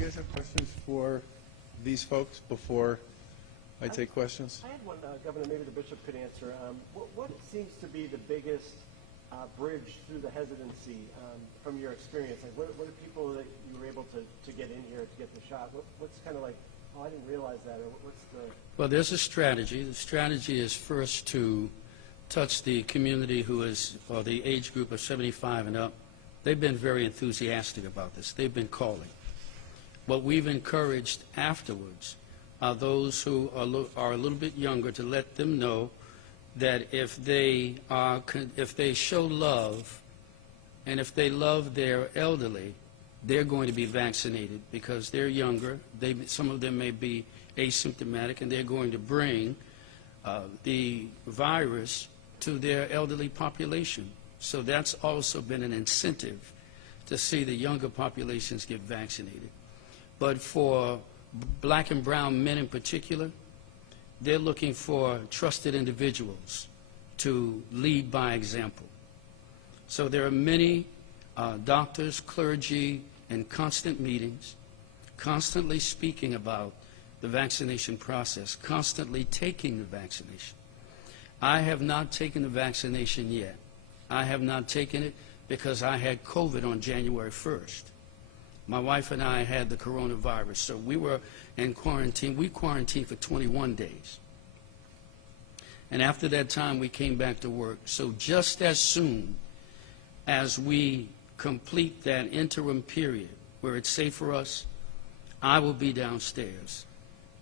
you guys have questions for these folks before I take questions? I had one, Governor, maybe the bishop could answer. What seems to be the biggest bridge through the hesitancy from your experience? Like, what are people that you were able to get in here to get the shot? What's kind of like, oh, I didn't realize that, or what's the... Well, there's a strategy. The strategy is first to touch the community who is, or the age group of 75 and up. They've been very enthusiastic about this. They've been calling. What we've encouraged afterwards are those who are a little bit younger to let them know that if they show love and if they love their elderly, they're going to be vaccinated because they're younger. Some of them may be asymptomatic, and they're going to bring the virus to their elderly population. So that's also been an incentive to see the younger populations get vaccinated. But for black and brown men in particular, they're looking for trusted individuals to lead by example. So there are many doctors, clergy, in constant meetings, constantly speaking about the vaccination process, constantly taking the vaccination. I have not taken the vaccination yet. I have not taken it because I had COVID on January 1st. My wife and I had the coronavirus, so we were in quarantine. We quarantined for 21 days. And after that time, we came back to work. So just as soon as we complete that interim period where it's safe for us, I will be downstairs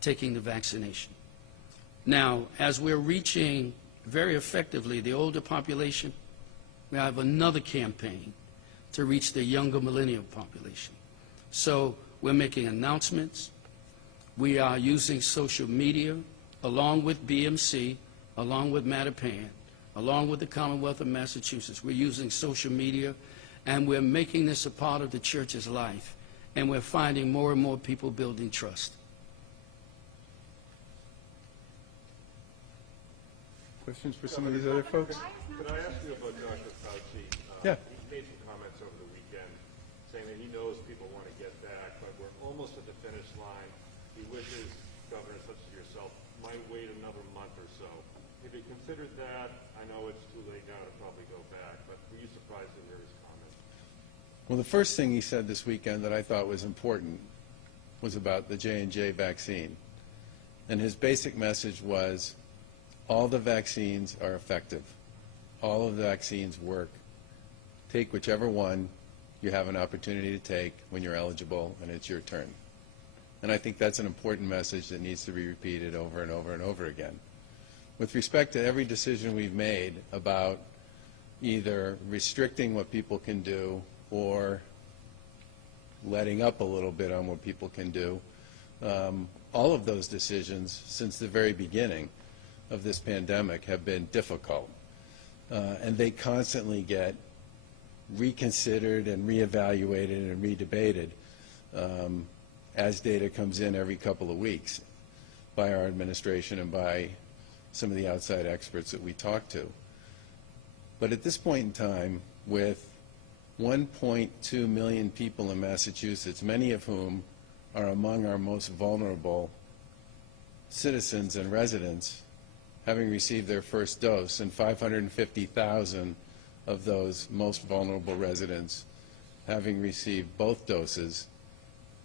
taking the vaccination. Now, as we're reaching very effectively the older population, we have another campaign to reach the younger millennial population. So we're making announcements. We are using social media along with BMC, along with Mattapan, along with the Commonwealth of Massachusetts. We're using social media, and we're making this a part of the church's life, and we're finding more and more people building trust. Questions for some of these other folks? Could I ask you about Dr. Fauci? Yeah. He made some comments over the weekend saying that he knows people want to get back, but we're almost at the finish line. He wishes governors such as yourself might wait another month or so. Have you considered that? I know it's too late now to probably go back, but were you surprised to hear his comments? Well, the first thing he said this weekend that I thought was important was about the J&J vaccine. And his basic message was, all the vaccines are effective. All of the vaccines work. Take whichever one you have an opportunity to take when you're eligible and it's your turn. And I think that's an important message that needs to be repeated over and over and over again. With respect to every decision we've made about either restricting what people can do or letting up a little bit on what people can do, all of those decisions since the very beginning of this pandemic have been difficult. And they constantly get reconsidered and reevaluated and redebated as data comes in every couple of weeks by our administration and by some of the outside experts that we talk to. But at this point in time, with 1.2 million people in Massachusetts, many of whom are among our most vulnerable citizens and residents, having received their first dose, and 550,000 of those most vulnerable residents having received both doses,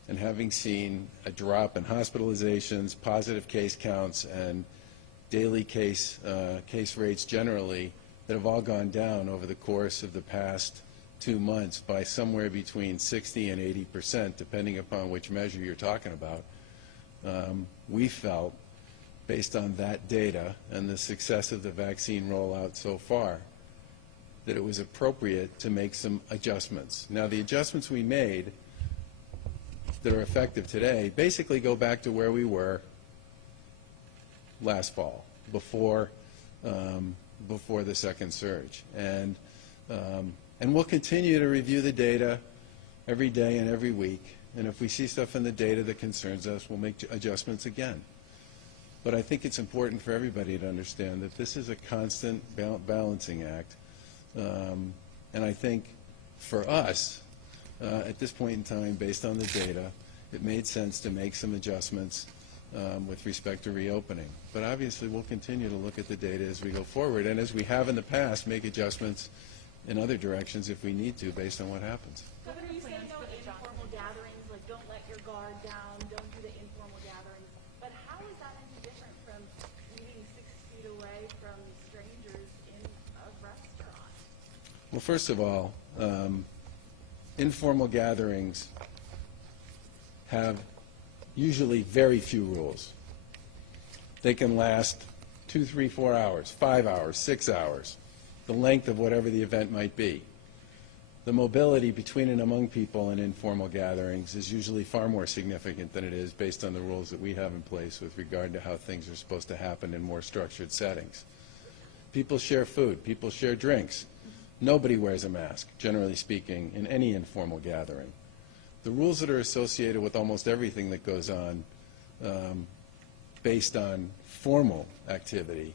and having seen a drop in hospitalizations, positive case counts, and daily case rates generally that have all gone down over the course of the past 2 months by somewhere between 60 and 80%, depending upon which measure you're talking about. We felt, based on that data and the success of the vaccine rollout so far, that it was appropriate to make some adjustments. Now, the adjustments we made that are effective today basically go back to where we were last fall, before the second surge. And we'll continue to review the data every day and every week. And if we see stuff in the data that concerns us, we'll make adjustments again. But I think it's important for everybody to understand that this is a constant balancing act. And I think for us, at this point in time, based on the data, it made sense to make some adjustments with respect to reopening. But obviously, we'll continue to look at the data as we go forward, and as we have in the past, make adjustments in other directions if we need to, based on what happens. Governor, you say no to informal gatherings, like don't let your guard down, don't do the informal gatherings. But how is that any different from eating 6 feet away from strangers in a restaurant? Well, first of all, informal gatherings have usually very few rules. They can last 2, 3, 4 hours, 5 hours, 6 hours, the length of whatever the event might be. The mobility between and among people in informal gatherings is usually far more significant than it is based on the rules that we have in place with regard to how things are supposed to happen in more structured settings. People share food, people share drinks. Nobody wears a mask, generally speaking, in any informal gathering. The rules that are associated with almost everything that goes on based on formal activity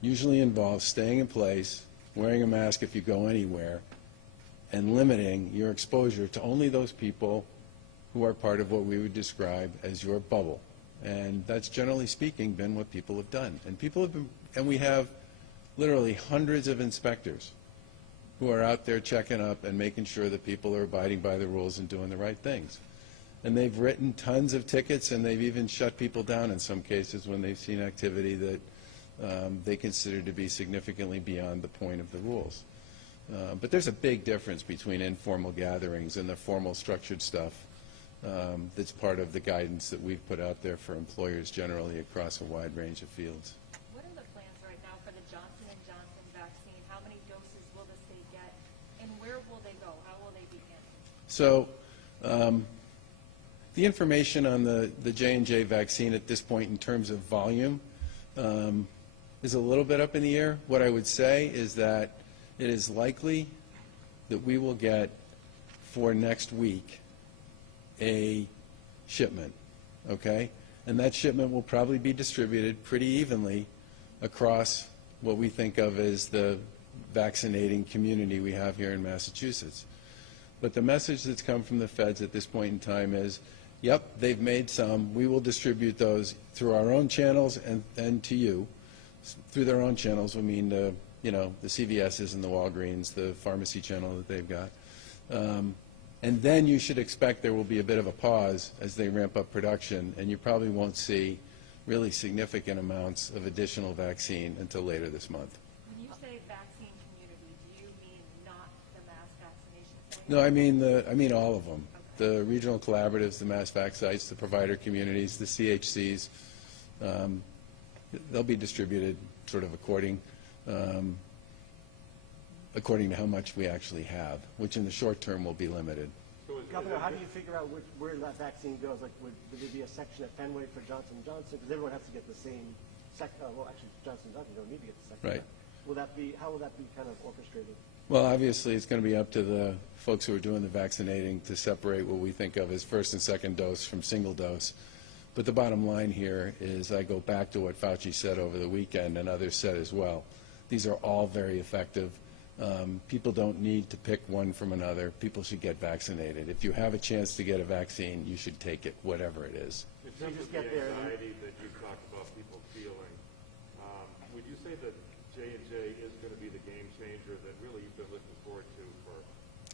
usually involve staying in place, wearing a mask if you go anywhere, and limiting your exposure to only those people who are part of what we would describe as your bubble. And that's, generally speaking, been what people have done. And we have literally hundreds of inspectors who are out there checking up and making sure that people are abiding by the rules and doing the right things. And they've written tons of tickets, and they've even shut people down in some cases when they've seen activity that they consider to be significantly beyond the point of the rules. But there's a big difference between informal gatherings and the formal structured stuff that's part of the guidance that we've put out there for employers generally across a wide range of fields. What are the plans right now for the Johnson & Johnson vaccine? How many doses will the state get, and where will they go? How will they be handled? So the information on the J&J vaccine at this point in terms of volume is a little bit up in the air. What I would say is that it is likely that we will get for next week a shipment, okay? And that shipment will probably be distributed pretty evenly across what we think of as the vaccinating community we have here in Massachusetts. But the message that's come from the feds at this point in time is, yep, they've made some. We will distribute those through our own channels and to you. Through their own channels, I mean the CVS's and the Walgreens, the pharmacy channel that they've got. And then you should expect there will be a bit of a pause as they ramp up production, and you probably won't see really significant amounts of additional vaccine until later this month. When you say vaccine community, do you mean not the mass vaccination center? No, I mean all of them. Okay. The regional collaboratives, the mass vac sites, the provider communities, the CHCs. They'll be distributed sort of according to how much we actually have, which in the short term will be limited. Governor, how do you figure out where that vaccine goes? Like, would there be a section at Fenway for Johnson & Johnson? Because everyone has to get the same well, actually, Johnson & Johnson don't need to get the second. Right. How will that be kind of orchestrated? Well, obviously, it's going to be up to the folks who are doing the vaccinating to separate what we think of as first and second dose from single dose. But the bottom line here is I go back to what Fauci said over the weekend and others said as well. These are all very effective. People don't need to pick one from another. People should get vaccinated. If you have a chance to get a vaccine, you should take it, whatever it is. In terms of the anxiety that you talked about people feeling, would you say that J&J is going to be the game changer that really you've been looking forward to for,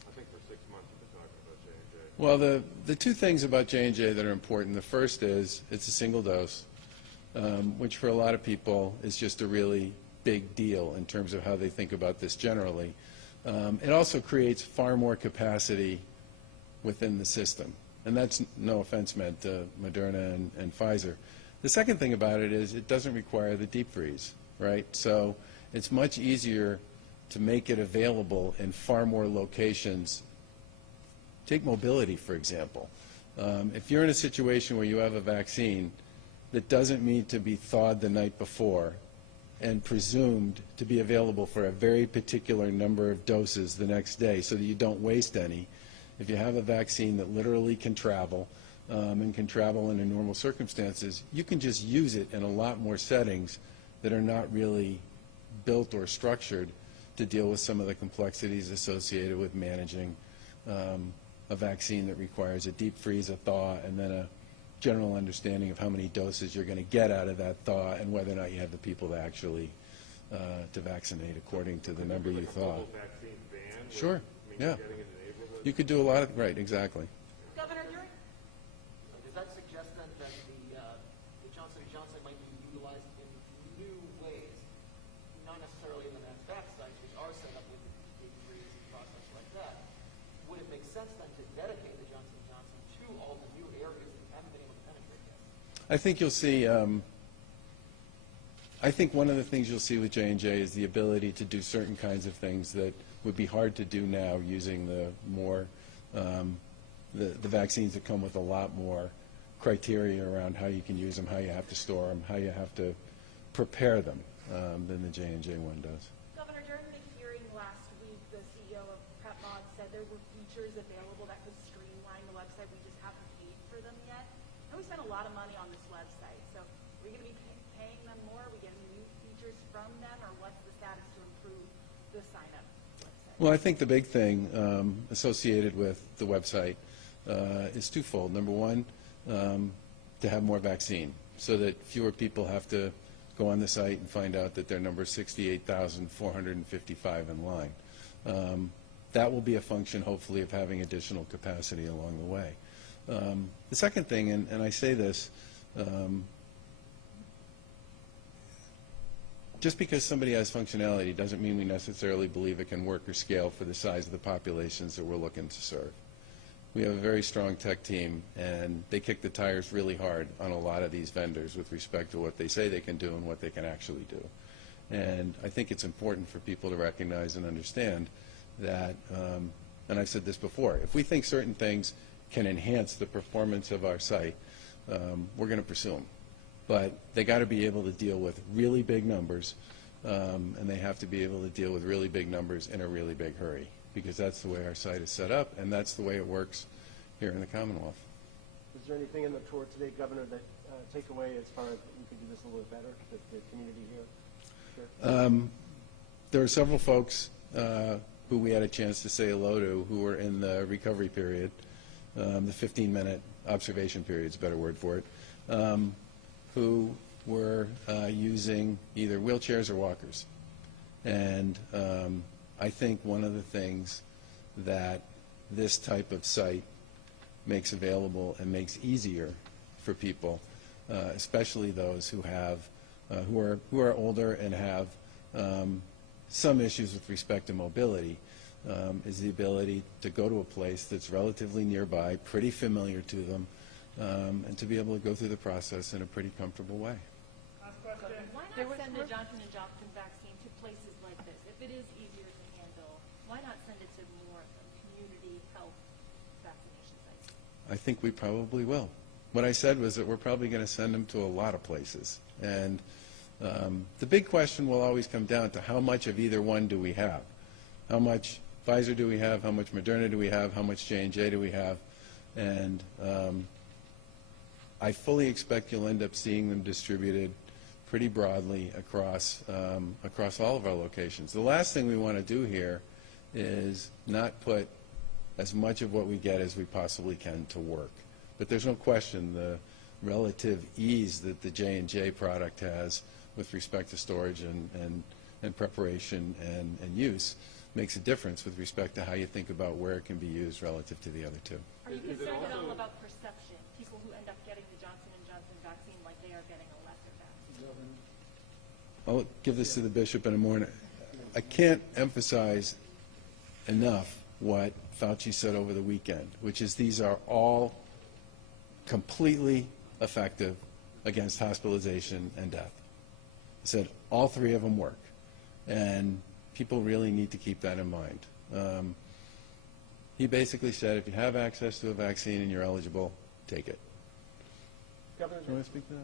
I think for 6 months you've been talking about J&J? Well, the two things about J&J that are important, the first is it's a single dose, which for a lot of people is just a really big deal in terms of how they think about this generally. It also creates far more capacity within the system. And that's no offense meant to Moderna and Pfizer. The second thing about it is it doesn't require the deep freeze, right? So it's much easier to make it available in far more locations. Take mobility, for example. If you're in a situation where you have a vaccine that doesn't need to be thawed the night before and presumed to be available for a very particular number of doses the next day so that you don't waste any, if you have a vaccine that literally can travel and can travel under normal circumstances, you can just use it in a lot more settings that are not really built or structured to deal with some of the complexities associated with managing a vaccine that requires a deep freeze, a thaw, and then a general understanding of how many doses you're going to get out of that thaw and whether or not you have the people to actually to vaccinate according to the number you thaw. Mobile vaccine ban? Sure, yeah. Getting in the neighborhood? You could do a lot of, right, exactly. Governor, during Does that suggest then that the Johnson & Johnson might be utilized in new ways, not necessarily in the mass vac sites, which are set up with deep freeze and process like that? Would it make sense then to dedicate the Johnson & Johnson to all the new areas that you haven't been able to penetrate yet? I think you'll see, I think one of the things you'll see with J&J is the ability to do certain kinds of things that would be hard to do now using the more, the vaccines that come with a lot more criteria around how you can use them, how you have to store them, how you have to prepare them than the J&J one does. Governor, during the hearing last week, the CEO of PrepMod said there were features available that could streamline the website. We just haven't paid for them yet. And we spent a lot of money on this website. So are we going to be paying them more? Are we getting new features from them? Or what's the status to improve the sign-up website? Well, I think the big thing associated with the website is twofold. Number one, to have more vaccine so that fewer people have to go on the site and find out that their number is 68,455 in line. That will be a function, hopefully, of having additional capacity along the way. The second thing, and I say this, just because somebody has functionality doesn't mean we necessarily believe it can work or scale for the size of the populations that we're looking to serve. We have a very strong tech team, and they kick the tires really hard on a lot of these vendors with respect to what they say they can do and what they can actually do. And I think it's important for people to recognize and understand that, and I've said this before, if we think certain things can enhance the performance of our site, we're going to pursue them. But they got to be able to deal with really big numbers, and they have to be able to deal with really big numbers in a really big hurry, because that's the way our site is set up, and that's the way it works here in the Commonwealth. Is there anything in the tour today, Governor, that take away as far as we could do this a little bit better, the community here? Sure. There are several folks who we had a chance to say hello to who were in the recovery period, the 15-minute observation period is a better word for it, who were using either wheelchairs or walkers. And I think one of the things that this type of site makes available and makes easier for people, especially those who have who are older and have some issues with respect to mobility, is the ability to go to a place that's relatively nearby, pretty familiar to them, and to be able to go through the process in a pretty comfortable way. Why not send the Johnson & Johnson vaccine to places like this? If it is easier to handle, why not send it to more community health vaccination sites? I think we probably will. What I said was that we're probably going to send them to a lot of places. And the big question will always come down to how much of either one do we have? How much Pfizer do we have? How much Moderna do we have? How much J&J do we have? And I fully expect you'll end up seeing them distributed pretty broadly across all of our locations. The last thing we want to do here is not put as much of what we get as we possibly can to work. But there's no question the relative ease that the J&J product has with respect to storage and preparation and use makes a difference with respect to how you think about where it can be used relative to the other two. Are you concerned at all about perception? People who end up getting the Johnson & Johnson vaccine like they are getting a lesser vaccine? I'll give this to the bishop in a moment. I can't emphasize enough what Fauci said over the weekend, which is these are all completely effective against hospitalization and death. He said all three of them work, and people really need to keep that in mind. He basically said if you have access to a vaccine and you're eligible, take it. Governor, Do you want to speak to that?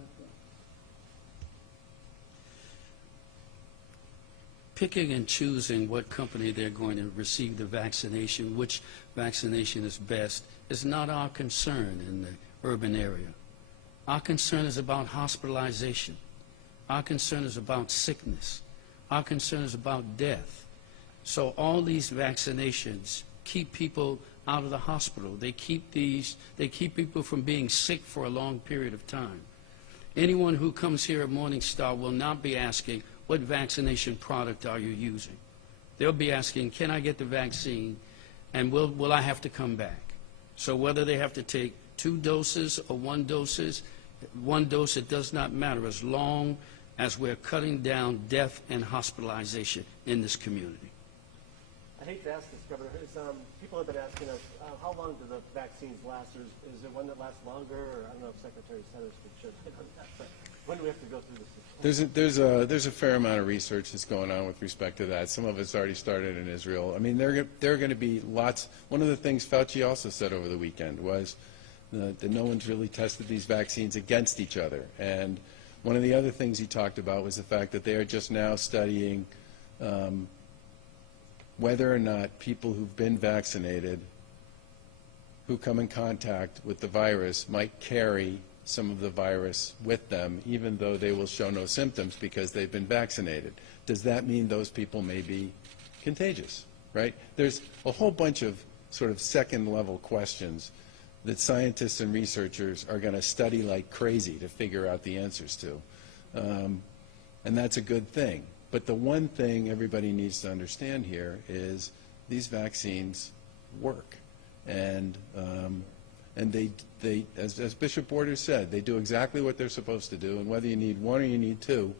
Picking and choosing what company they're going to receive the vaccination, which vaccination is best, is not our concern in the urban area. Our concern is about hospitalization. Our concern is about sickness. Our concern is about death. So all these vaccinations keep people out of the hospital. They keep people from being sick for a long period of time. Anyone who comes here at Morningstar will not be asking, what vaccination product are you using? They'll be asking, can I get the vaccine, and will I have to come back? So whether they have to take 2 doses or 1 dose, it does not matter, as long as we're cutting down death and hospitalization in this community. I hate to ask this, Governor. People have been asking us, how long do the vaccines last? Is there one that lasts longer? Or I don't know if Secretary Sanders could shed light on that, but when do we have to go through this? There's a fair amount of research that's going on with respect to that. Some of it's already started in Israel. I mean, there are going to be lots. One of the things Fauci also said over the weekend was that no one's really tested these vaccines against each other. And one of the other things he talked about was the fact that they are just now studying whether or not people who've been vaccinated who come in contact with the virus might carry some of the virus with them, even though they will show no symptoms because they've been vaccinated. Does that mean those people may be contagious, right? There's a whole bunch of sort of second-level questions that scientists and researchers are going to study like crazy to figure out the answers to. And that's a good thing. But the one thing everybody needs to understand here is these vaccines work. And they as Bishop Borders said, they do exactly what they're supposed to do. And whether you need 1 or you need 2,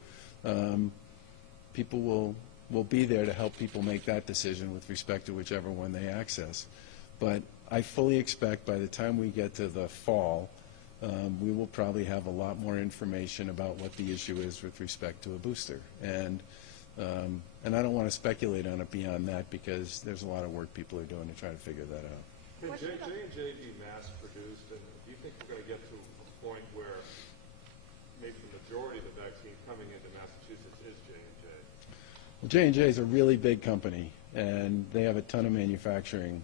people will be there to help people make that decision with respect to whichever one they access. But I fully expect by the time we get to the fall, we will probably have a lot more information about what the issue is with respect to a booster. And I don't want to speculate on it beyond that because there's a lot of work people are doing to try to figure that out. Can J&J be mass-produced, and do you think we're going to get to a point where maybe the majority of the vaccine coming into Massachusetts is J&J? Well, J&J is a really big company, and they have a ton of manufacturing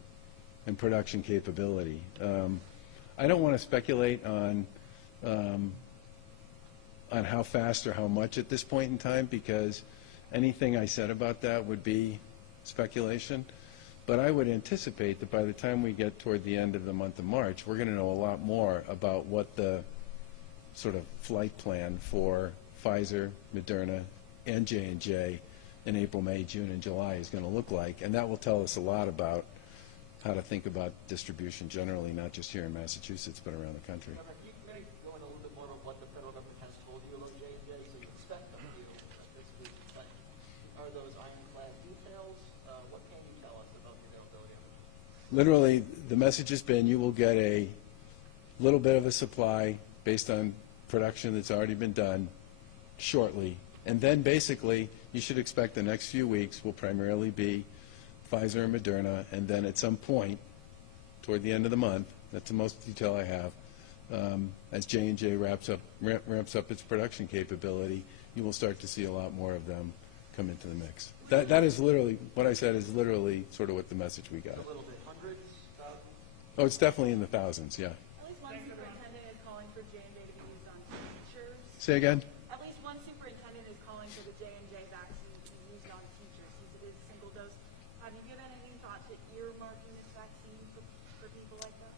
and production capability. I don't want to speculate on how fast or how much at this point in time, because anything I said about that would be speculation. But I would anticipate that by the time we get toward the end of the month of March, we're going to know a lot more about what the sort of flight plan for Pfizer, Moderna, and J&J in April, May, June, and July is going to look like. And that will tell us a lot about how to think about distribution generally, not just here in Massachusetts, but around the country. Can you maybe go in a little bit more on what the federal government has told you about J&J, so you expect them to do this week? But are those ironclad details? What can you tell us about the availability of it? Literally, the message has been you will get a little bit of a supply based on production that's already been done shortly. And then basically, you should expect the next few weeks will primarily be Pfizer and Moderna, and then at some point, toward the end of the month, that's the most detail I have, as J&J ramps up its production capability, you will start to see a lot more of them come into the mix. That is literally, what I said is literally sort of what the message we got. A little bit, hundreds, thousands? Oh, it's definitely in the thousands, yeah. At least one superintendent is calling for J&J to be used on teachers. Say again? At least one superintendent is calling for the J&J vaccine to be used on teachers since it is a single dose. Have you given any thought to earmarking this vaccine for people like that?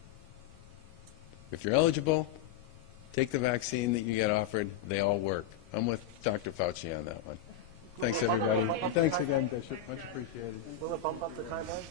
If you're eligible, take the vaccine that you get offered. They all work. I'm with Dr. Fauci on that one. Thanks, everybody. And thanks again, Bishop. Much appreciated. Will it bump up the timeline?